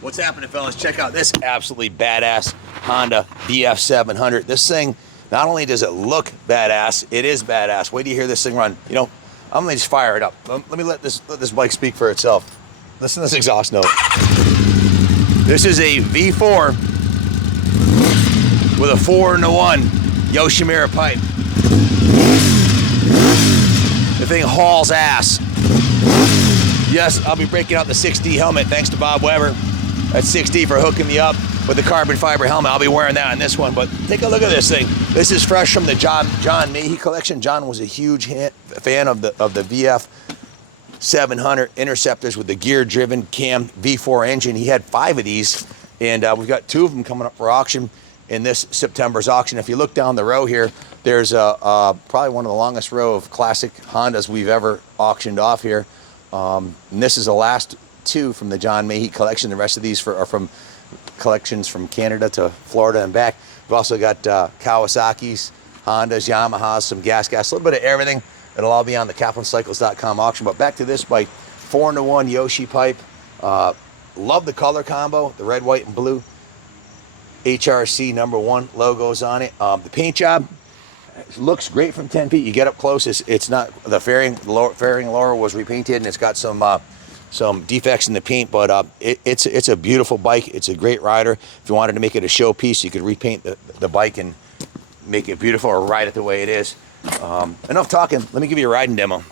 What's happening, fellas? Check out this absolutely badass Honda VF700. This thing, not only does it look badass, it is badass. Wait till you hear this thing run. You know, I'm gonna just fire it up. Let me let this bike speak for itself. Listen to this exhaust note. This is a V4 with a 4-in-1 Yoshimura pipe. The thing hauls ass. Yes, I'll be breaking out the 6D helmet thanks to Bob Weber. That's 6D for hooking me up with the carbon fiber helmet. I'll be wearing that on this one, but take a look at this thing. This is fresh from the John Mahey collection. John was a huge fan of the VF700 Interceptors with the gear-driven cam V4 engine. He had 5 of these, and we've got 2 of them coming up for auction in this September's auction. If you look down the row here, there's probably one of the longest row of classic Hondas we've ever auctioned off here. And this is the last 2 from the John Mahey collection. The rest of these are from collections from Canada to Florida and back. We've also got Kawasaki's, Hondas, Yamahas, some gas, a little bit of everything. It'll all be on the KaplanCycles.com auction. But back to this bike, 4-in-1 Yoshi pipe. Love the color combo, the red, white, and blue. HRC #1 logos on it. The paint job looks great from 10 feet. You get up close, it's not, the fairing lower was repainted, and it's got some defects in the paint, but it's a beautiful bike. It's a great rider. If you wanted to make it a showpiece, you could repaint the bike and make it beautiful or ride it the way it is. Enough talking. Let me give you a riding demo.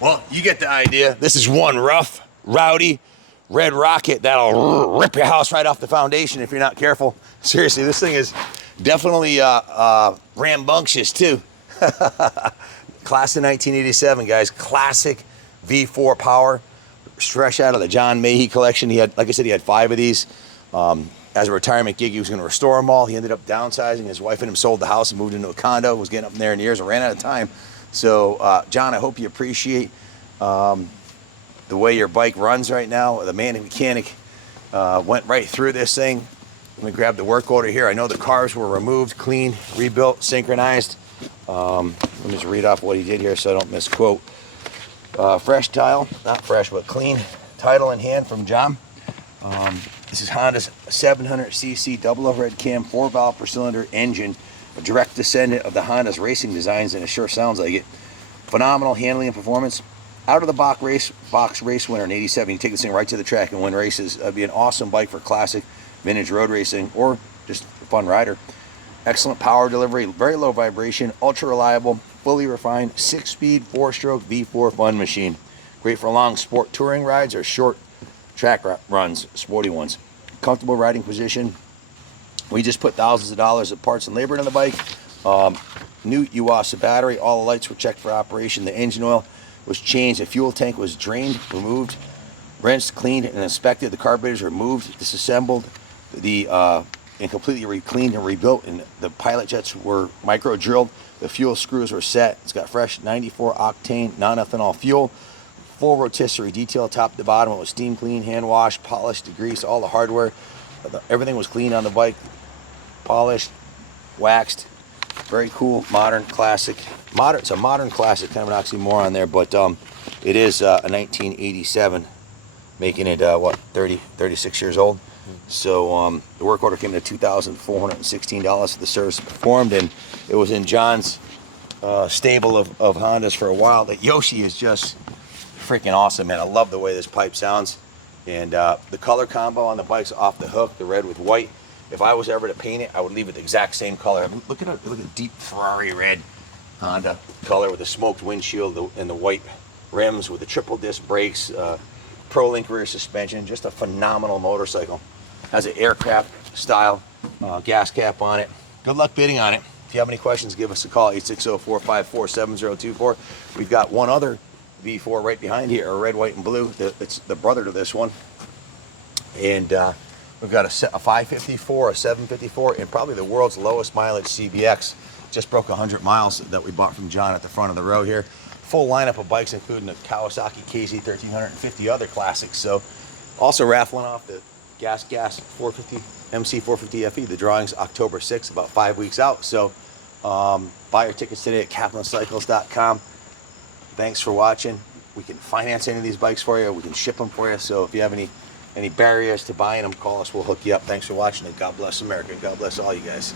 Well, you get the idea. This is one rough, rowdy, red rocket that'll rip your house right off the foundation if you're not careful. Seriously, this thing is definitely rambunctious too. Class of 1987, guys. Classic V4 power, fresh out of the John Mahey collection. He had, like I said, he had 5 of these. As a retirement gig, he was going to restore them all. He ended up downsizing. His wife and him sold the house and moved into a condo. Was getting up in there in years and ran out of time. So, John, I hope you appreciate the way your bike runs right now. The man and mechanic went right through this thing. Let me grab the work order here. I know the cars were removed, cleaned, rebuilt, synchronized. Let me just read off what he did here so I don't misquote. Fresh tile, not fresh, but clean title in hand from John. This is Honda's 700cc double overhead cam 4-valve per cylinder engine, a direct descendant of the Honda's racing designs, and it sure sounds like it. Phenomenal handling and performance. Out of the box race winner in '87. You take this thing right to the track and win races. It'd be an awesome bike for classic vintage road racing or just a fun rider. Excellent power delivery, very low vibration, ultra reliable, fully refined, 6-speed, 4-stroke V4 fun machine. Great for long sport touring rides or short track runs, sporty ones. Comfortable riding position. We just put thousands of dollars of parts and labor into the bike. New UASA battery. All the lights were checked for operation. The engine oil was changed. The fuel tank was drained, removed, rinsed, cleaned, and inspected. The carburetors were moved, disassembled, and completely cleaned and rebuilt. And the pilot jets were micro drilled. The fuel screws were set. It's got fresh 94 octane non-ethanol fuel. full rotisserie detail top to bottom. It was steam clean, hand washed, polished, degreased, all the hardware. Everything was clean on the bike, polished, waxed. Very cool, modern, classic. It's a modern classic, kind of an oxymoron there, but it is a 1987, making it, what, 36 years old. So the work order came in at $2,416 for the service performed, and it was in John's stable of Hondas for a while. That Yoshi is just freaking awesome, man. I love the way this pipe sounds, and the color combo on the bike's off the hook. The red with white. If I was ever to paint it, I would leave it the exact same color. I mean, look at deep Ferrari red Honda color with the smoked windshield and the white rims with the triple disc brakes, ProLink rear suspension. Just a phenomenal motorcycle. Has an aircraft style gas cap on it. Good luck bidding on it. If you have any questions, give us a call, 860-454-7024. We've got one other V4 right behind here, red, white, and blue. It's the brother to this one. And we've got a 554, a 754, and probably the world's lowest mileage CBX. Just broke 100 miles that we bought from John at the front of the row here. Full lineup of bikes, including the Kawasaki KZ1300 and 50 other classics. So also raffling off the Gas 450 MC 450 FE. The drawing's October 6th, about 5 weeks out. So buy your tickets today at KaplanCycles.com. Thanks for watching. We can finance any of these bikes for you. We can ship them for you. So if you have any barriers to buying them, call us. We'll hook you up. Thanks for watching, and God bless America. God bless all you guys.